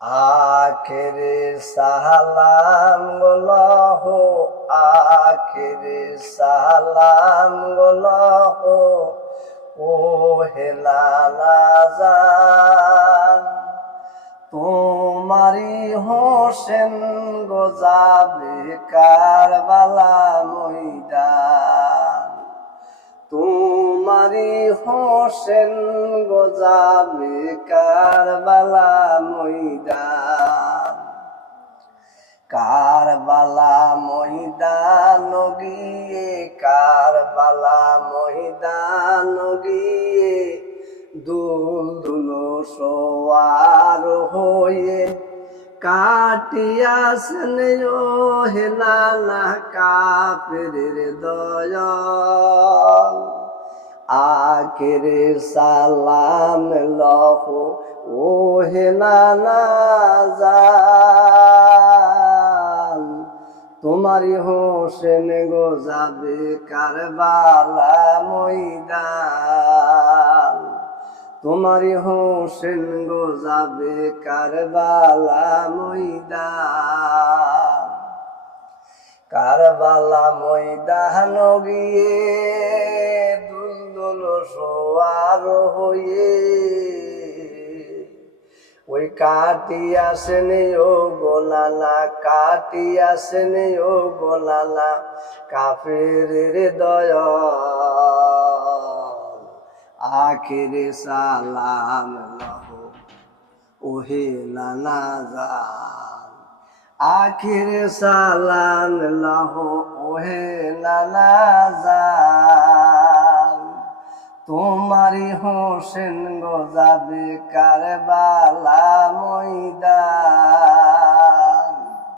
আখেরে সালাম গোলহ, আখেরে সালাম গোলহ, ও হেলালা জান। তোমারি হোসেন গোজাবে কারবালা ময়দান। তোমারি হোসেন গোজাবে কারবালা ময়দান। কারবালা ময়দান গিয়ে, কারবালা ময়দান গিয়ে, দুলদুল সোয়ার হয়ে কাটিয়াছেন ও হেলালা কাফেরের দয়াল। আখেরে সালাম লহ, ও হেলালা জান। তোমারি হোসেন গোজাবে কারবালা ময়দান। তোমারি হোসেন গোজাবে কারবালা ময়দান। কারবালা ময়দান গিয়ে, দুলদুল সোয়ার হয়ে, ওই কাটিয়াছেন ও গোলালা, কাটিয়াছেন ও গোলালা কাফেরের দয়াল। আখেরে সালাম লহ, ও হেলালা জান। আখেরে সালাম লহ, ও হেলালা জান। তোমারি হোসেন গোজাবে কারবালা